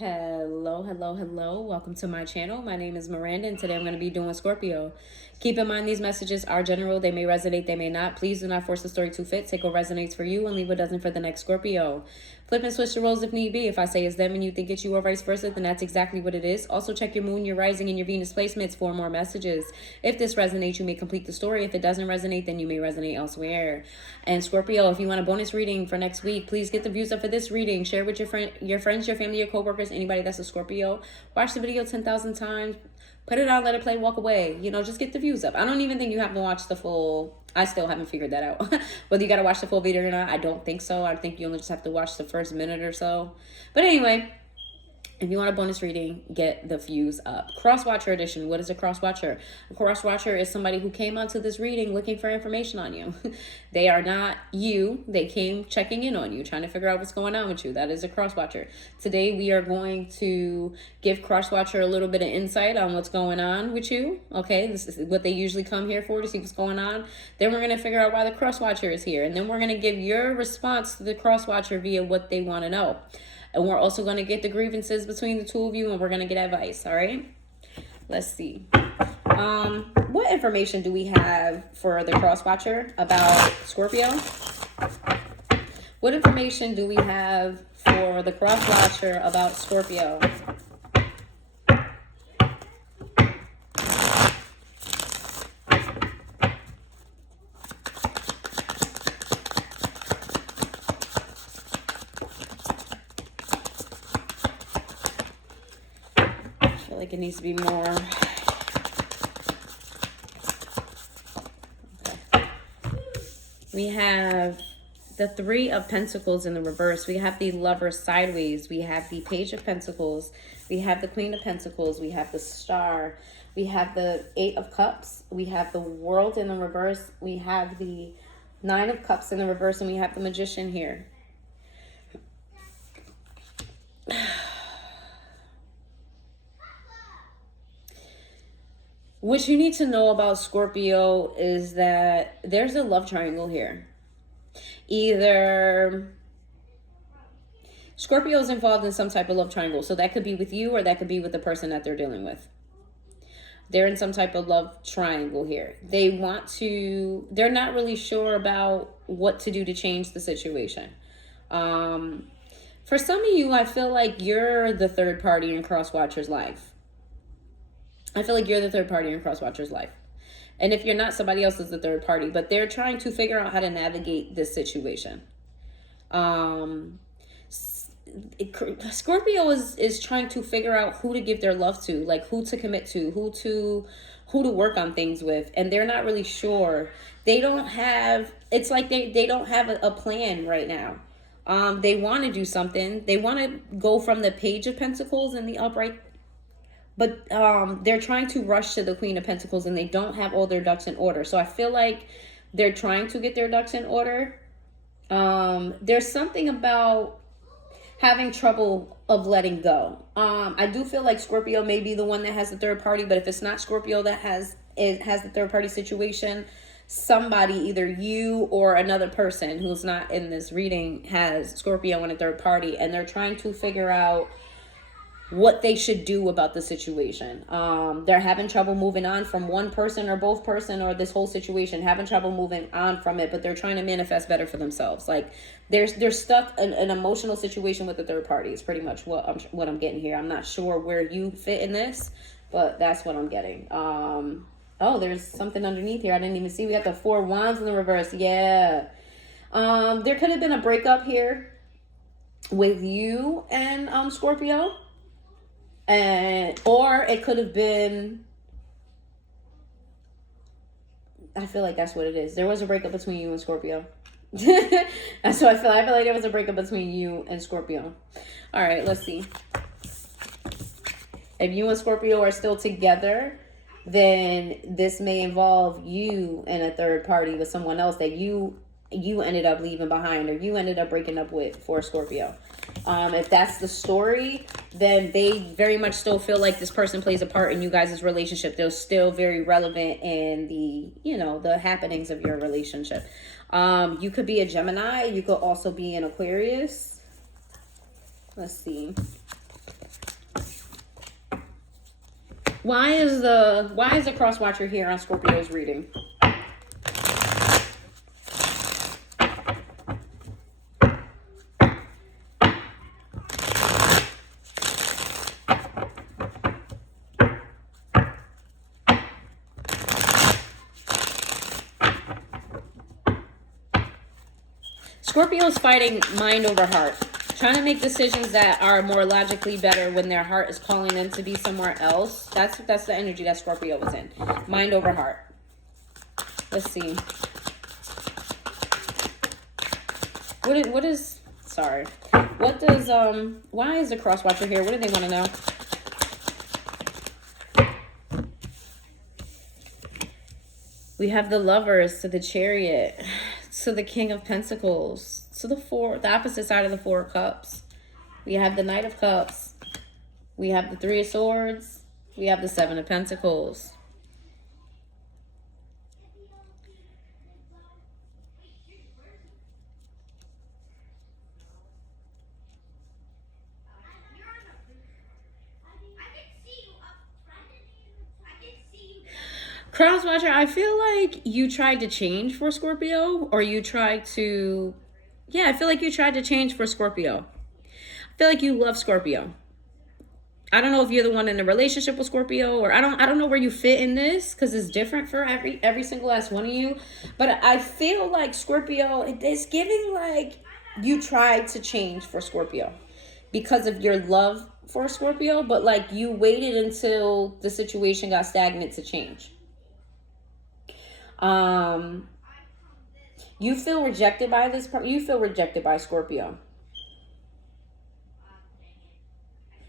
Hello, hello, hello. Welcome to my channel. My name is Miranda, and today I'm going to be doing Scorpio. Keep in mind these messages are general. They may resonate, they may not. Please do not force the story to fit. Take what resonates for you and leave what doesn't for the next Scorpio. Flip and switch the roles if need be. If I say it's them and you think it's you or vice versa, then that's exactly what it is. Also check your moon, your rising, and your Venus placements for more messages. If this resonates, you may complete the story. If it doesn't resonate, then you may resonate elsewhere. And Scorpio, if you want a bonus reading for next week, please get the views up for this reading. Share with your friends, your family, your coworkers, anybody that's a Scorpio. Watch the video 10,000 times. Put it on, let it play, walk away. You know, just get the views up. I don't even think you have to watch the full. I still haven't figured that out. Whether you got to watch the full video or not, I don't think so. I think you only just have to watch the first minute or so. But anyway, if you want a bonus reading, get the views up. Crosswatcher edition. What is a crosswatcher? A crosswatcher is somebody who came onto this reading looking for information on you. They are not you. They came checking in on you, trying to figure out what's going on with you. That is a crosswatcher. Today, we are going to give crosswatcher a little bit of insight on what's going on with you. Okay, this is what they usually come here for, to see what's going on. Then we're going to figure out why the crosswatcher is here. And then we're going to give your response to the crosswatcher via what they want to know. And we're also going to get the grievances between the two of you, and we're going to get advice, all right? Let's see. What information do we have for the crosswatcher about Scorpio? What information do we have for the crosswatcher about Scorpio? Like it needs to be more. Okay. We have the Three of Pentacles in the reverse. We have the Lover sideways. We have the Page of Pentacles. We have the Queen of Pentacles. We have the Star. We have the Eight of Cups. We have the World in the reverse. We have the Nine of Cups in the reverse, and we have the Magician here. What you need to know about Scorpio is that there's a love triangle here. Either Scorpio is involved in some type of love triangle. So that could be with you or that could be with the person that they're dealing with. They're in some type of love triangle here. They're not really sure about what to do to change the situation. For some of you, I feel like you're the third party in Crosswatcher's life. I feel like you're the third party in Crosswatcher's life. And if you're not, somebody else is the third party. But they're trying to figure out how to navigate this situation. Scorpio is trying to figure out who to give their love to. Like who to commit to. Who to work on things with. And they're not really sure. They don't have... It's like they don't have a plan right now. They want to do something. They want to go from the Page of Pentacles and the upright... But they're trying to rush to the Queen of Pentacles and they don't have all their ducks in order. So I feel like they're trying to get their ducks in order. There's something about having trouble of letting go. I do feel like Scorpio may be the one that has the third party. But if it's not Scorpio that has the third party situation, somebody, either you or another person who's not in this reading, has Scorpio in a third party. And they're trying to figure out what they should do about the situation. They're having trouble moving on from one person or both person or this whole situation, having trouble moving on from it, but they're trying to manifest better for themselves. Like they're stuck in an emotional situation with the third party. It's pretty much what I'm getting here. I'm not sure where you fit in this, but that's what I'm getting. Oh, there's something underneath here I didn't even see. We got the Four Wands in the reverse. Yeah. There could have been a breakup here with you and Scorpio. Or it could have been, I feel like that's what it is. There was a breakup between you and Scorpio. That's what I feel. I feel like there was a breakup between you and Scorpio. All right, let's see. If you and Scorpio are still together, then this may involve you and a third party with someone else that you ended up leaving behind or you ended up breaking up with for Scorpio. If that's the story, then they very much still feel like this person plays a part in you guys' relationship. They're still very relevant in the happenings of your relationship. You could be a Gemini. You could also be an Aquarius. Let's see. Why is the cross watcher here on Scorpio's reading? Scorpio's fighting mind over heart, trying to make decisions that are more logically better when their heart is calling them to be somewhere else. That's the energy that Scorpio was in. Mind over heart. Let's see. What is sorry. What does why is the cross watcher here? What do they want to know? We have the Lovers, to the Chariot, to the King of Pentacles, to the opposite side of the Four of Cups. We have the Knight of Cups. We have the Three of Swords. We have the Seven of Pentacles. Crosswatcher, I feel like you tried to change for Scorpio, or you tried to, yeah, I feel like you tried to change for Scorpio. I feel like you love Scorpio. I don't know if you're the one in a relationship with Scorpio, or I don't know where you fit in this, because it's different for every single last one of you. But I feel like Scorpio, it's giving like you tried to change for Scorpio because of your love for Scorpio, but like you waited until the situation got stagnant to change. You feel rejected by this. You feel rejected by Scorpio.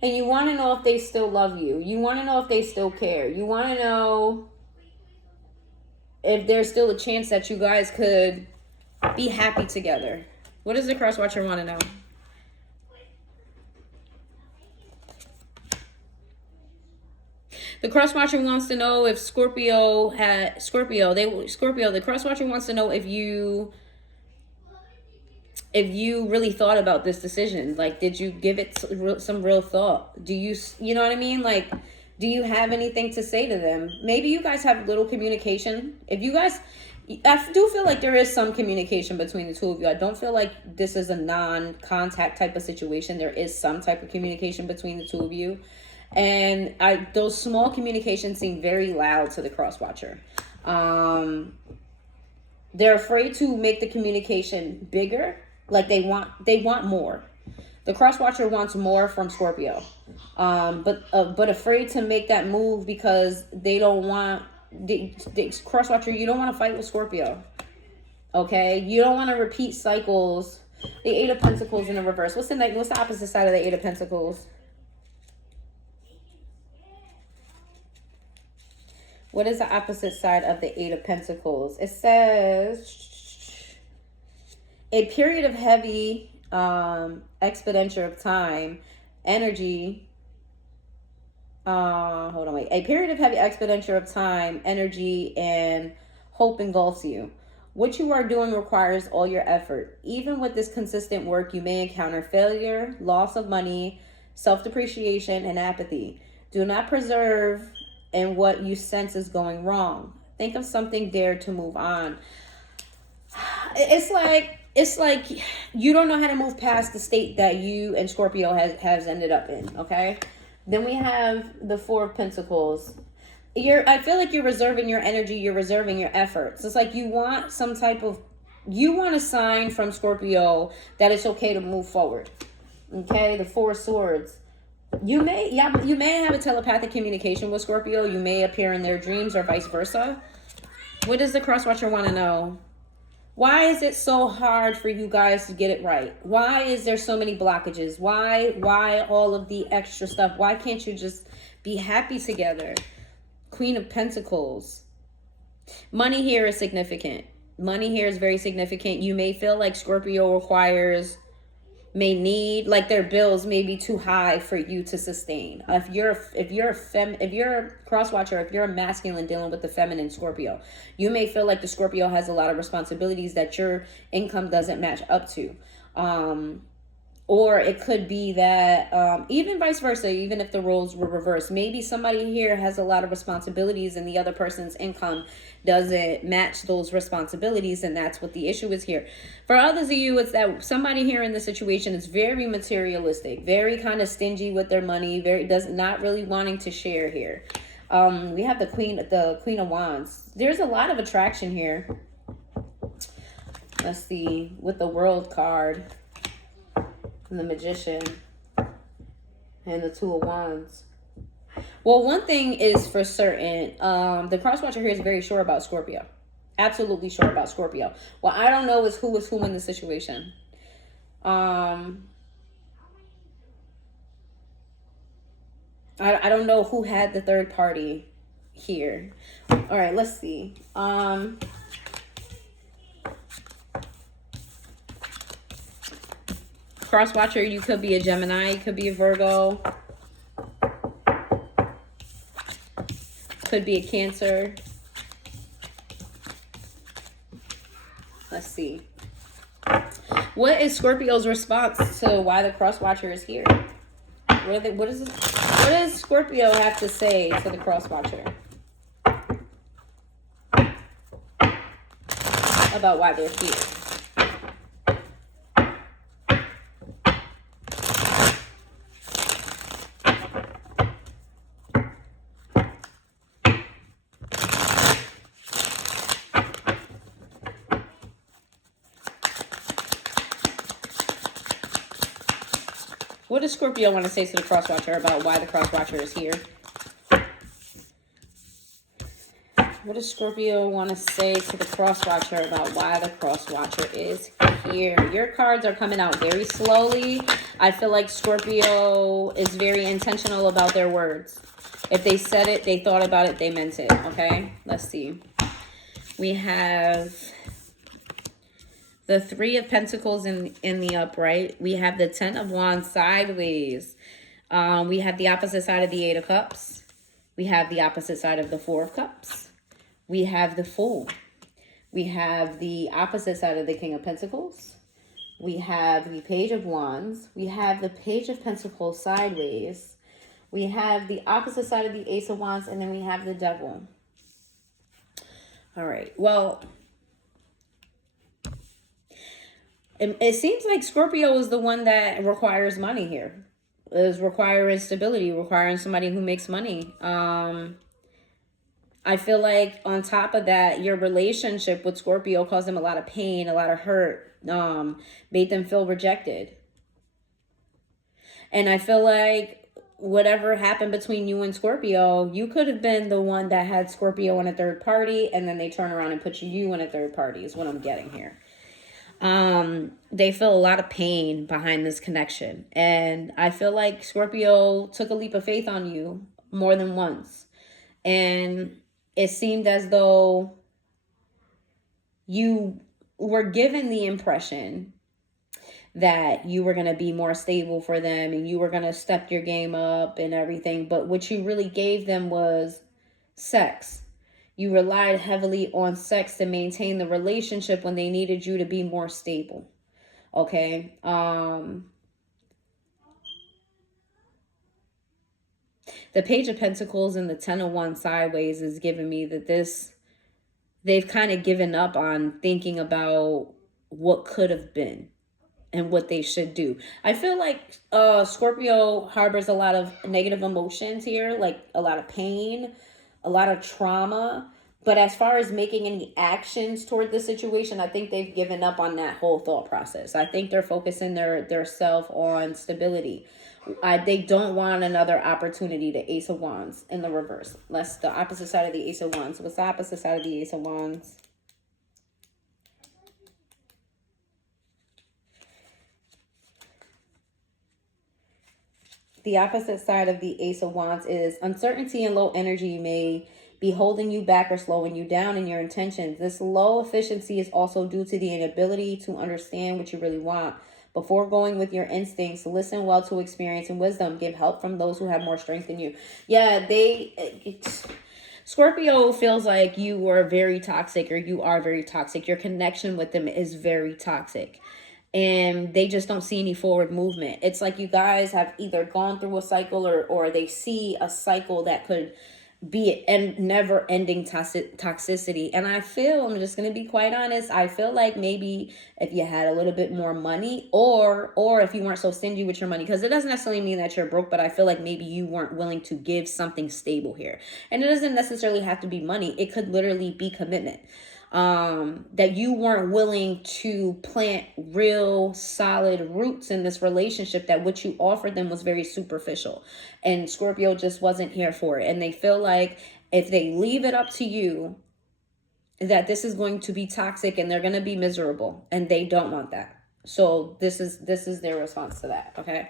And you want to know if they still love you. You want to know if they still care. You want to know if there's still a chance that you guys could be happy together. What does the Crosswatcher want to know? The Crosswatcher wants to know if the Crosswatcher wants to know if you really thought about this decision. Like, did you give it some real thought? Do you know what I mean? Like, do you have anything to say to them? Maybe you guys have little communication. If you guys, I do feel like there is some communication between the two of you. I don't feel like this is a non-contact type of situation. There is some type of communication between the two of you. And those small communications seem very loud to the Crosswatcher. They're afraid to make the communication bigger. Like they want more. The Crosswatcher wants more from Scorpio, but afraid to make that move because they don't want the Crosswatcher. You don't want to fight with Scorpio, okay? You don't want to repeat cycles. The Eight of Pentacles in the reverse. What's the opposite side of the Eight of Pentacles? What is the opposite side of the Eight of Pentacles? It says a period of heavy expenditure of time, energy. A period of heavy expenditure of time, energy, and hope engulfs you. What you are doing requires all your effort. Even with this consistent work, you may encounter failure, loss of money, self-depreciation, and apathy. Do not preserve in what you sense is going wrong. Think of something, dare to move on. It's like you don't know how to move past the state that you and Scorpio has ended up in, okay? Then we have the Four of Pentacles. I feel like you're reserving your energy, you're reserving your efforts. It's like you want a sign from Scorpio that it's okay to move forward. Okay, the Four of Swords. You may have a telepathic communication with Scorpio. You may appear in their dreams or vice versa. What does the Crosswatcher want to know? Why is it so hard for you guys to get it right? Why is there so many blockages? Why all of the extra stuff? Why can't you just be happy together? Queen of Pentacles. Money here is significant. Money here is very significant. You may feel like Scorpio may like their bills may be too high for you to sustain. If you're a Crosswatcher, if you're a masculine dealing with the feminine Scorpio, you may feel like the Scorpio has a lot of responsibilities that your income doesn't match up to. Or it could be that even vice versa, even if the roles were reversed, maybe somebody here has a lot of responsibilities and the other person's income doesn't match those responsibilities, and that's what the issue is here. For others of you, it's that somebody here in the situation is very materialistic, very kind of stingy with their money, very does not really wanting to share here. We have the Queen of Wands. There's a lot of attraction here. Let's see, with the World card, and the Magician, and the Two of Wands. Well, one thing is for certain, the Crosswatcher here is very sure about Scorpio. Absolutely sure about Scorpio. Well, I don't know is whom in the situation. I don't know who had the third party here. All right, let's see. Crosswatcher, you could be a Gemini, you could be a Virgo, could be a Cancer. Let's see. What is Scorpio's response to why the Crosswatcher is here? What does Scorpio have to say to the Crosswatcher about why they're here? What does Scorpio want to say to the Crosswatcher about why the Crosswatcher is here? What does Scorpio want to say to the Crosswatcher about why the Crosswatcher is here? Your cards are coming out very slowly. I feel like Scorpio is very intentional about their words. If they said it, they thought about it, they meant it. Okay, let's see. We have the Three of Pentacles in the upright. We have the Ten of Wands sideways. We have the opposite side of the Eight of Cups. We have the opposite side of the Four of Cups. We have the Fool. We have the opposite side of the King of Pentacles. We have the Page of Wands. We have the Page of Pentacles sideways. We have the opposite side of the Ace of Wands. And then we have the Devil. All right. Well, it seems like Scorpio is the one that requires money here. Is requiring stability, requiring somebody who makes money. I feel like on top of that, your relationship with Scorpio caused them a lot of pain, a lot of hurt, made them feel rejected. And I feel like whatever happened between you and Scorpio, you could have been the one that had Scorpio in a third party, and then they turn around and put you in a third party is what I'm getting here. They feel a lot of pain behind this connection. And I feel like Scorpio took a leap of faith on you more than once. And it seemed as though you were given the impression that you were going to be more stable for them and you were going to step your game up and everything. But what you really gave them was sex. You relied heavily on sex to maintain the relationship when they needed you to be more stable. Okay. The Page of Pentacles and the Ten of Wands sideways is giving me that they've kind of given up on thinking about what could have been and what they should do. I feel like Scorpio harbors a lot of negative emotions here, like a lot of pain, a lot of trauma. But as far as making any actions toward the situation, I think they've given up on that whole thought process. I think they're focusing their self on stability. They don't want another opportunity. The Ace of Wands in the reverse. That's the opposite side of the Ace of Wands. What's the opposite side of the Ace of Wands? The opposite side of the Ace of Wands is uncertainty and low energy may be holding you back or slowing you down in your intentions. This low efficiency is also due to the inability to understand what you really want. Before going with your instincts, listen well to experience and wisdom. Give help from those who have more strength than you. Yeah, Scorpio feels like you are very toxic, or you are very toxic. Your connection with them is very toxic. and they just don't see any forward movement. It's like you guys have either gone through a cycle, or they see a cycle that could be a never ending toxicity. And I feel, I'm just going to be quite honest, I feel like maybe if you had a little bit more money, or if you weren't so stingy with your money, because it doesn't necessarily mean that you're broke, but I feel like maybe you weren't willing to give something stable here. And it doesn't necessarily have to be money. It could literally be commitment. That you weren't willing to plant real solid roots in this relationship, that what you offered them was very superficial, and Scorpio just wasn't here for it. And they feel like if they leave it up to you, that this is going to be toxic and they're going to be miserable, and they don't want that. So this is their response to that. Okay.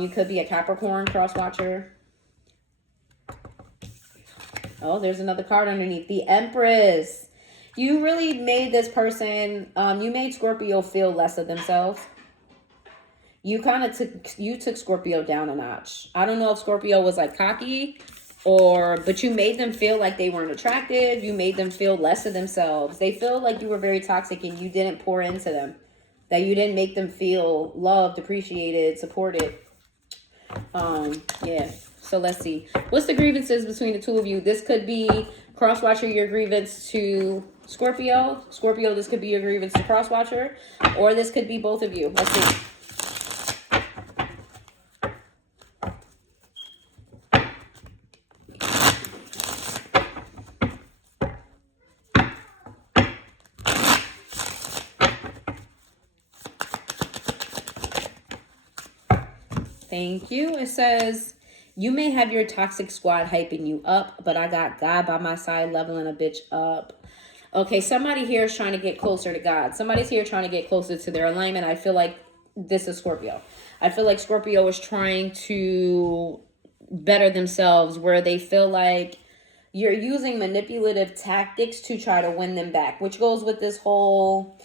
You could be a Capricorn Crosswatcher. Oh, there's another card underneath, the Empress. You really made this person, you made Scorpio feel less of themselves. You kind of took Scorpio down a notch. I don't know if Scorpio was like cocky, but you made them feel like they weren't attractive. You made them feel less of themselves. They feel like you were very toxic and you didn't pour into them. That you didn't make them feel loved, appreciated, supported. Yeah. So let's see. What's the grievances between the two of you? This could be Crosswatcher, your grievance to Scorpio. Scorpio, this could be your grievance to Crosswatcher. Or this could be both of you. Let's see. Thank you. It says, you may have your toxic squad hyping you up, but I got God by my side leveling a bitch up. Okay, somebody here is trying to get closer to God. Somebody's here trying to get closer to their alignment. I feel like this is Scorpio. I feel like Scorpio is trying to better themselves, where they feel like you're using manipulative tactics to try to win them back, which goes with this whole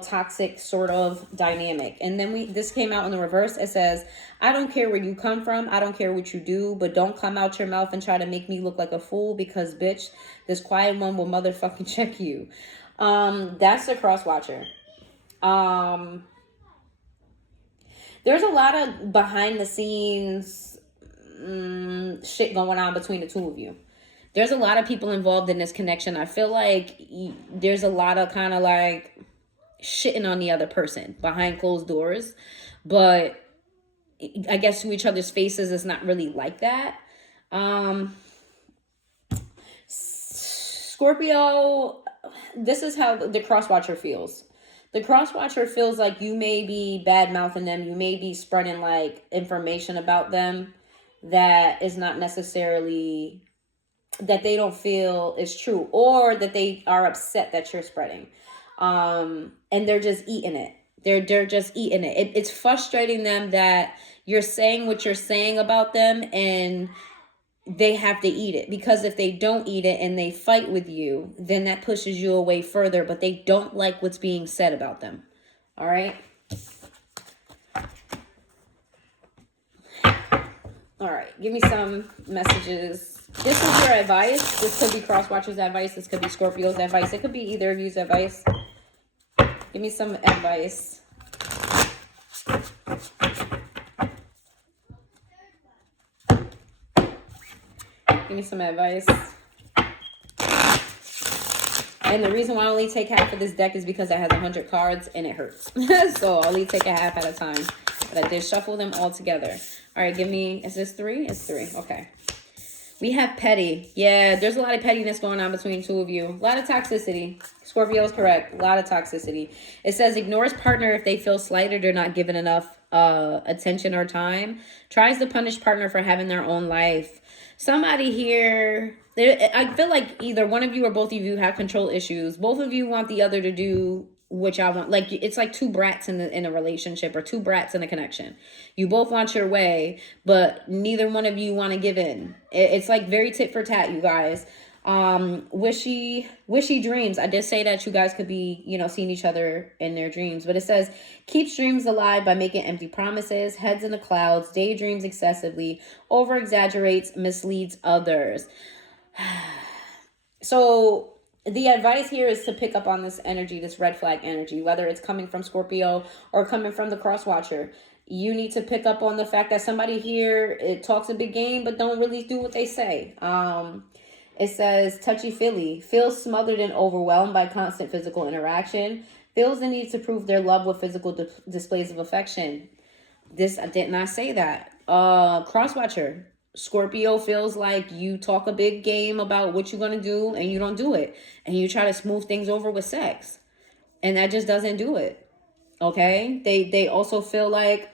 toxic sort of dynamic. And then this came out in the reverse. It says, I don't care where you come from. I don't care what you do, but don't come out your mouth and try to make me look like a fool, because bitch, this quiet one will motherfucking check you. That's the Crosswatcher. There's a lot of behind the scenes shit going on between the two of you. There's a lot of people involved in this connection. I feel like there's a lot of kind of like shitting on the other person behind closed doors, but I guess to each other's faces it's not really like that. Scorpio, this is how the Crosswatcher feels. The Crosswatcher feels like you may be bad mouthing them, you may be spreading like information about them that is not necessarily, that they don't feel is true, or that they are upset that you're spreading. And they're just eating it. They're just eating it. It's frustrating them that you're saying what you're saying about them, and they have to eat it, because if they don't eat it and they fight with you, then that pushes you away further, but they don't like what's being said about them. All right. All right. Give me some messages. This is your advice. This could be Crosswatcher's advice. This could be Scorpio's advice. It could be either of you's advice. Give me some advice. Give me some advice. And the reason why I only take half of this deck is because it has 100 cards and it hurts. So I'll only take a half at a time. But I did shuffle them all together. All right, give me, is this 3? It's 3. Okay. We have petty. Yeah, there's a lot of pettiness going on between two of you. A lot of toxicity. Scorpio is correct. A lot of toxicity. It says ignores partner if they feel slighted or not given enough attention or time. Tries to punish partner for having their own life. Somebody here, I feel like either one of you or both of you have control issues. Both of you want the other to do what y'all want. Like, it's like two brats in a relationship, or two brats in a connection. You both want your way, but neither one of you want to give in. It's like very tit for tat, you guys. Wishy dreams. I did say that you guys could be, seeing each other in their dreams, but it says keeps dreams alive by making empty promises, heads in the clouds, daydreams excessively, over exaggerates, misleads others. So the advice here is to pick up on this energy, this red flag energy, whether it's coming from Scorpio or coming from the Crosswatcher. You need to pick up on the fact that somebody here, it talks a big game, but don't really do what they say. It says touchy-feely, feels smothered and overwhelmed by constant physical interaction, feels the need to prove their love with physical displays of affection. This, I did not say that. Crosswatcher, Scorpio feels like you talk a big game about what you're going to do and you don't do it. And you try to smooth things over with sex. And that just doesn't do it. Okay? They also feel like,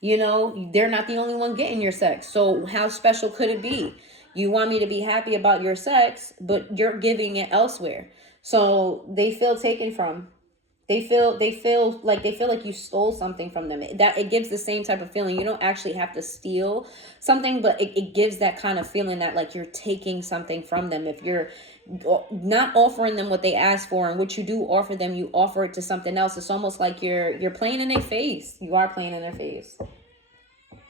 you know, they're not the only one getting your sex. So how special could it be? You want me to be happy about your sex, but you're giving it elsewhere. So they feel taken from. They feel like you stole something from them. That it gives the same type of feeling. You don't actually have to steal something, but it gives that kind of feeling that like you're taking something from them. If you're not offering them what they ask for, and what you do offer them, you offer it to something else. It's almost like you're playing in their face. You are playing in their face.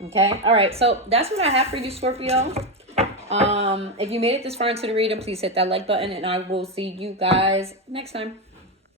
Okay. All right. So that's what I have for you, Scorpio. If you made it this far into the reading, please hit that like button, and I will see you guys next time.